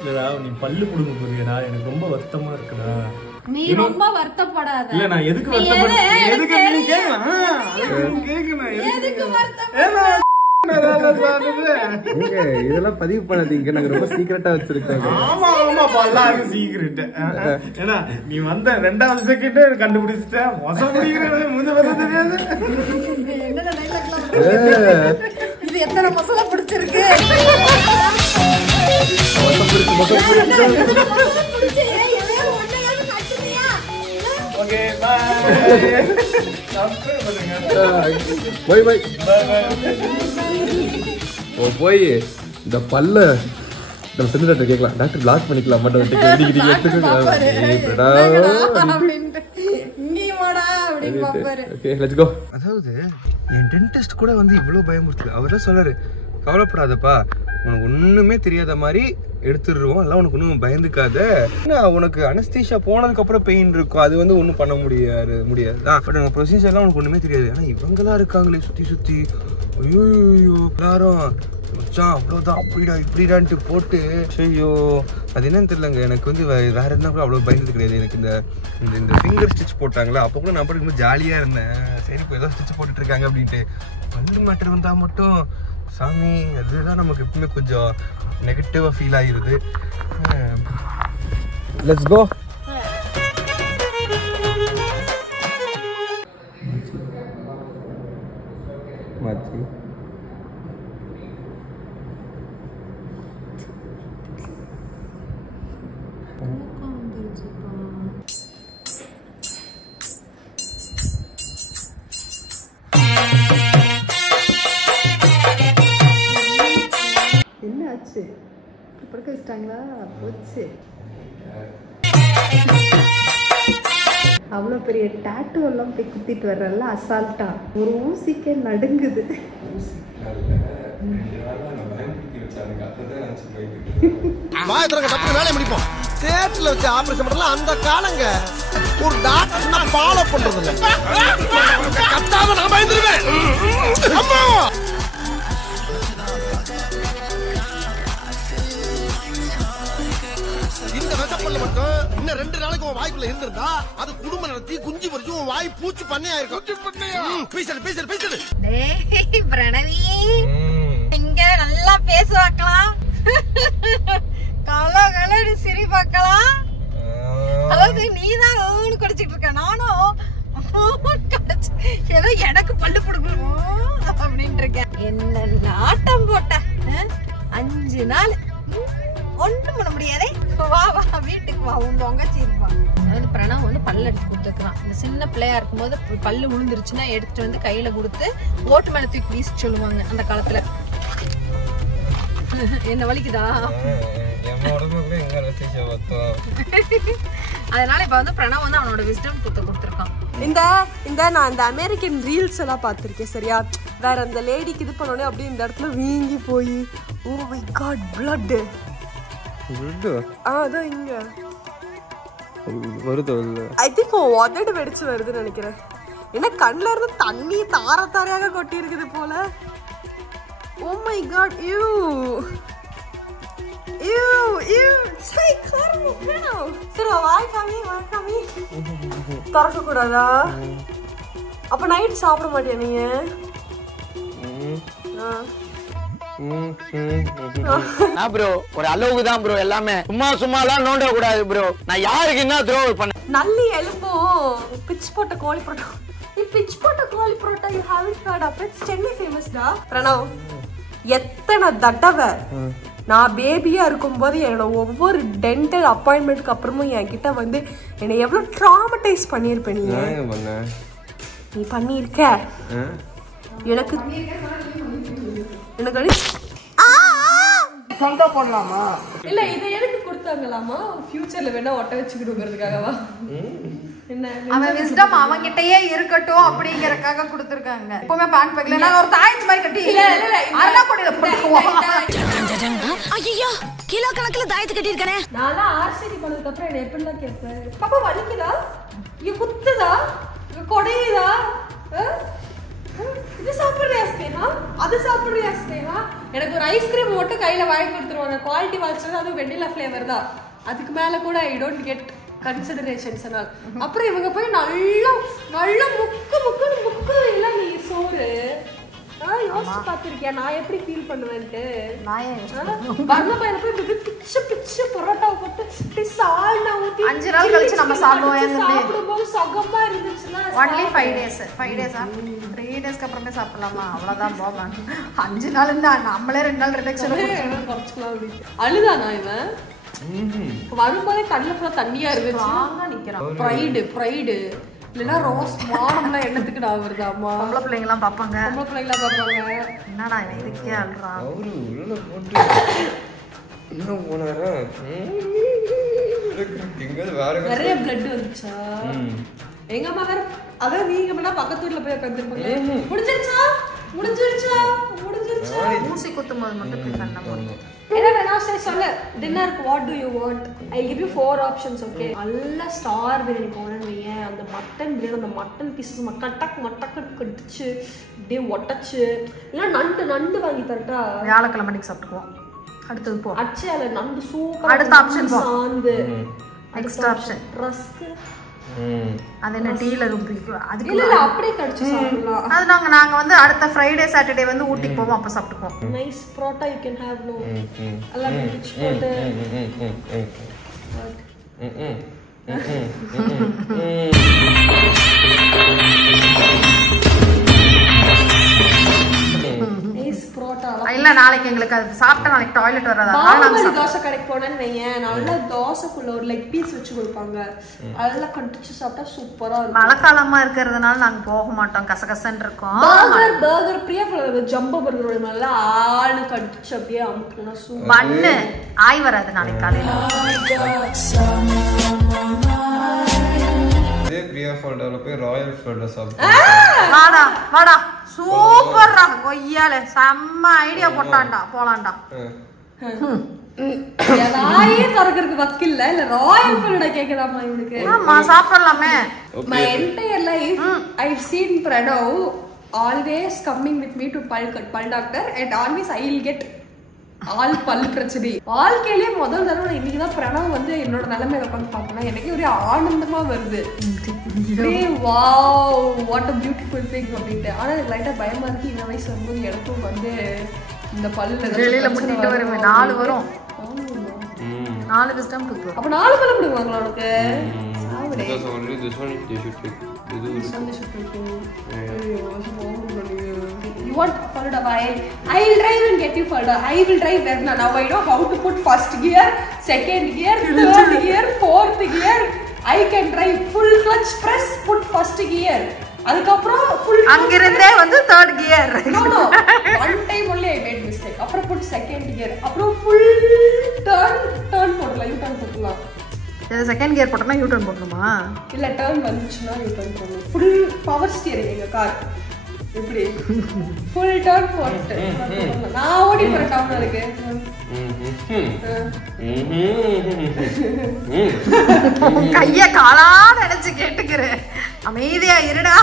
இல்லடா நீ பல்லு புடுங்க போறியடா, எனக்கு ரொம்ப வருத்தமா இருக்குடா. நீ ரொம்ப வருத்தப்படாத. இல்ல நான் எதுக்கு வருத்தப்படுறேன்? எதுக்கு நீ கேக்குறேன்? இதெல்லாம் பதிவு பண்ணாதீங்க, நாங்க ரொம்ப சீக்கிரட்டா வச்சிருக்கோம். ஆமா ஆமா பல்லாக்கு சீக்கிரட். ஏன்னா நீ வந்த 2வது செகண்டே கண்டுபிடிச்சிட்ட. மொசம் முடிக்கிறது முத வர தெரியாது. என்னடா டைலாக்லாம் இது எத்தனை மசாலா பிடிச்சிருக்கு? Okay bye. சப்ஸ்கிரைப் பண்ணுங்க. Bye bye. ஓ போய் இந்த பல்ல நம்ம செஞ்சுட்டு கேட்கலாம். டாக்டர் பிளாக் பண்ணிக்கலாம் மட்டும் அதாவது என் டென்டிஸ்ட் கூட வந்து இவ்வளவு பயமுறுத்து. அவர்தான் சொல்றாரு, கவலைப்படாதப்பா, உனக்கு ஒண்ணுமே தெரியாத மாதிரி எடுத்துடுவோம், எல்லாம் உனக்கு ஒன்றும் பயந்துக்காத. உனக்கு அனஸ்தீஷா போனதுக்கு அப்புறம் பெயின் இருக்கும், அது வந்து ஒன்றும் பண்ண முடியாது பட் உனக்கு ப்ரொசீஜர்லாம் உனக்கு ஒன்றுமே தெரியாது. ஆனால் இவங்கெல்லாம் இருக்காங்களே சுற்றி ஐயோ எல்லாரும் மச்சான் அவ்வளோதான் அப்படிடா இப்படிடான்ட்டு போட்டு ஐயோ அது என்னன்னு தெரியலங்க. எனக்கு வந்து வேற என்ன கூட அவ்வளோ பயந்தது கிடையாது. எனக்கு இந்த ஃபிங்கர் ஸ்டிச் போட்டாங்களா, அப்போ கூட நான் ரொம்ப ஜாலியாக இருந்தேன். சரி இப்போ ஏதோ ஸ்டிச் போட்டுட்டு இருக்காங்க அப்படின்ட்டு. பல்லு மேட்டர் வந்தால் மட்டும் சாமி அதுதான் நமக்கு எப்பவுமே கொஞ்சம் நெகட்டிவா ஃபீல் ஆகிருது. Let's go. மாச்சி அவ்வளோ பெரிய டாட்டூ எல்லாம் போய் குத்திட்டு வர்றல அசால்ட்டா, ஒரு ஊசிக்கே நடுங்குது. வேலையை முடிப்போம். தேட்டர்ல வச்சு ஆபரேஷன் பண்ணலாம் அந்த காலங்க. ஒரு டாக்டர் ஃபாலோ பண்றது இல்ல. கத்தாம நான் பயந்துருவேன். அம்மா இந்த விஷப்பல்ல மட்டும் இன்னும் 2 நாளைக்கு உன் வாய்க்குள்ள இருந்திருந்தா அது குடும்பம் நடத்தி குஞ்சு பொறிச்சு உன் வாய் பூச்சி பண்ணையாயிருக்கும். பேசல பிரணவி இங்க நல்லா பேச வைக்கலாம், கலகலன்னு சிரி பார்க்கலாம். அதாவது நீதான் ஊன்னு குடிச்சிட்டு இருக்க, நானும் ஏதோ எனக்கு பல்லு கொடுக்கணும் அப்படின்ட்டு இருக்கேன். என்ன நாட்டம் போட்ட 5 நாள் ஒன்றும் பண்ண முடியாதே. வா வா வீட்டுக்கு வா, உன் தொங்கச்சி இருப்பான். அதாவது பிரணவ் வந்து பல்லு எடுத்து கொடுத்துருக்கான். இந்த சின்ன பிள்ளையா இருக்கும்போது பல்லு விழுந்துருச்சுன்னா எடுத்துட்டு வந்து கையில கொடுத்து ஓட்டு மேல தூக்கி வீசி சொல்லுவாங்க அந்த காலத்துல. என்ன வலிக்குதா? அதனால இப்ப வந்து பிரணவ் வந்து அவனோட விஸ்டம் கொடுத்துருக்கான். இந்த நான் இந்த அமெரிக்கன் ரீல்ஸ் எல்லாம் பார்த்துருக்கேன் சரியா. வேற அந்த லேடிக்கு இது பண்ணோடனே அப்படியே இந்த இடத்துல வீங்கி போய் ஓ மை காட் பிளட் அதான் இங்க வருது. ஐ திங்க் உதடு வெடிச்சு வருதுன்னு நினைக்கிறேன். ஏன்னா கண்ணுல இருந்து தண்ணி தாரையாக கொட்டி இருக்குது போல. ஓ மை காட் யூ சரி வாய் காமி திறக்க கூடாதா? அப்ப நைட் சாப்பிட மாட்டியா நீங்க? ப்ரோ ஒரு அளவுக்கு தான் ப்ரோ, எல்லாமே சும்மா எல்லாம் நோண்ட கூடாது ப்ரோ. நான் யாருக்கு என்ன த்ரோ பண்ண நல்லி எலும்பும் பிச் போட்ட கோழி பரோட்டா. பிச் போட்ட கோழி parotta you haven't heard of it. Chennai famous டா பிரணவ். எத்தனை தடவை நான் பேபியா இருக்கும்போது என்னோட ஒவ்வொரு டென்டல் அப்பாயின்மெண்ட்க்கு அப்புறமும் என்கிட்ட வந்து என்னை எவ்வளவு ட்ராமடைஸ் பண்ணியிருப்ப நீ பண்ணியிருக்க. எனக்கு பண்ணலாமா இல்ல இதை எதுக்கு கொடுத்தாங்களாமா? ஃபியூச்சர்ல வேணா ஒட்ட வச்சுக்கிடுங்கிறதுக்காகவா? என்ன அவன் விஸ்டம் அவங்கிட்டயே இருக்கட்டும் அப்படிங்கறதுக்காக கொடுத்திருக்காங்க. எப்பவுமே பேண்ட் பேக்ல நான் ஒரு தாய்ஸ் மாதிரி கட்டி அரணா கொடியில போட்டுக்குவோம். ஐயோ கிலோ கணக்குல தாயத்து கட்டி இருக்கனே. நான் ஆர்சிடி பண்ணதுக்கு அப்புறம் என்ன எப்படிலாம் கேட்பேன், பாப்பா வலிக்குதா, இங்க குத்துதா, கொடையுதா, இது சாப்பிடுறியா ஸ்னேகா, அது சாப்பிடுறியா ஸ்னேகா? எனக்கு ஐஸ்கிரீம் மட்டும் கையில வாங்கி கொடுத்துருவாங்க. குவாலிட்டி வாட்ச் அது வெண்ணிலா ஃபிளேவர் தான். அதுக்கு மேல கூட ஐ டோன்ட் கெட் கன்சிடரேஷன்ஸ். அப்புறம் இவங்க போய் நல்லா முக்கு இல்ல நீ சோறு யோசிச்சு பாத்திருக்கியா நான் எப்படி ஃபீல் பண்ணுவேன்ட்டு. பிச்சு பரோட்டாவை போட்டு சால்னா ஊத்தி 5 நாள் கழிச்சு நம்ம சாப்பிடும்போது சகமா இருந்துச்சுன்னா ஒன்லி 5 days 3 daysக்கு அப்புறமே சாப்பிடலாமா? அவ்வளவுதான் போமா. 5 நாள் இருந்தா நம்மளே 2 நாள் ரிடக்ஷன் குறைச்சிக்கலாம். அழுதானா இவன் வரும்போதே கண்ணுல ஃபுல்லா தண்ணியா இருந்துச்சு. நிக்கிறான் ப்ரைடு இல்லைன்னா ரோஸ் மானம்லாம் எண்ணத்துக்கு நான் வருதாமா? பொம்பளை பிள்ளைங்கலாம் பார்ப்பாங்க. என்னடா இவன் இதுக்கே அழுறான். அவரு உள்ள போட்டு இன்னும் போனாரா? நிறைய பிளட் வந்துச்சா? எங்க அம்மா வேற அதான் நீங்க முன்னா பக்கத்து வீட்டுல போய் உட்காந்துருப்பாங்க. முடிஞ்சிருச்சா ஊசி குத்தும்போது மட்டும் கண்ண முடியும். என்ன வேணா சொல்லு. டின்னருக்கு what to you want? I give you 4 options. Okay, நல்ல ஸ்டார் பிரியாணி போனேன்னு வையேன். அந்த மட்டன் பிரியாணி அந்த மட்டன் பீசஸ் மட்டக்கு கடிச்சு அப்படியே ஒட்டச்சு. இல்லை நண்டு வாங்கி தரட்டா? வியாழக்கிழமை மணிக்கு சாப்பிட்டுக்குவோம். அடுத்தது போ அச்சேல நண்டு சூப்பர். அடுத்த ஆப்ஷன் சாந்து. Next option rusk. அது என்ன டீல ரூபிக்கு அதுக்கு இல்ல அப்படியே கடிச்சு சாப்பிடலாம். அது நாங்க வந்து அடுத்த ஃப்ரைடே சாட்டர்டே வந்து ஊட்டிக்கு போவோம். அப்ப சாப்பிட்டுக்குவோம். Nice parotta you can have. No I love rich போட்டு இல்ல நாளைக்கு எங்களுக்கு அது சாப்பிட்டா நாளைக்கு டாய்லெட் வராது. தோசை கடைக்கு போனேன்னு வையேன், நல்லா தோசைக்குள்ள ஒரு லெக் பீஸ் வச்சு கொடுப்பாங்க. அதெல்லாம் கடிச்சு சாப்பிட்டா சூப்பரா இருக்கும். மழைக்காலமா இருக்கிறதுனால நாங்க போக மாட்டோம். கசகசன்னு இருக்கும். பர்கர் பிரியா ஜம்போ பர்கர் நல்லா ஆளு கடிச்சு அப்படியே அமுக்குனா சூப்பர். பண்ணு ஆய் வராது நாளைக்கு காலையில. பிரியா ஃபோல்டர்ல போய் ராயல் ஃபோல்டர் சாப்பிட்டு வாடா சூப்பர்ரா. கொய்யால செம்ம ஐடியா போட்டான்டா. போலாம்டா. யாரையே தரக்கிறதுக்கு வக்கில்ல இல்ல ராயல் ஃபுல்டா கேக்குதாமா இவனுக்கு? ஆமா சாப்பிடலாமே. My entire life I've seen Pranav always coming with me to pal doctor and always I'll get all பல் பிரச்சனை. வாழ்க்கையிலே முதல் தடவை இன்னைக்குதான் பிரணவ் வந்து என்னோட நிலைமையில உட்காந்து பார்க்கணும். எனக்கு ஒரே ஆனந்தமா வருது. Wow what a beautiful thing அப்படின்ட்டு. ஆனா எனக்கு லைட்டா பயமா இருக்கு. இந்த வயசு வரும்போது எனக்கும் வந்து இந்த பல்லுல வெளியில முட்டிட்டு வருமே 4 வரும். 4 விஸ்டம் டூத். அப்ப 4 பல்ல பிடுங்குவாங்களா உனக்கு? Because only this one they should take. You want Falda? I will drive and get you Falda. I will drive Verna. Now I know how to put first gear, second gear, third gear, fourth gear. I can drive full clutch press, put first gear. அதுக்கப்புறம் full அங்கிருந்தே வந்து third gear. No. One time only I made mistake. அப்புறம் put second gear. அப்புறம் full turn போடலாம். U turn போடலாம். இது second gear போட்டா you turn போடணுமா? இல்ல டர்ன் வந்துச்சுனா யூ டர்ன் போடணும். ஃபுல் பவர் ஸ்டியரிங் எங்க கார். எப்படி ஃபுல் டர்ன் போட்டு நான் ஓடி போற டவுனுக்கு. கைய காலா நினைச்சு கேட்டுக்கிறேன். அமைதியா இருடா.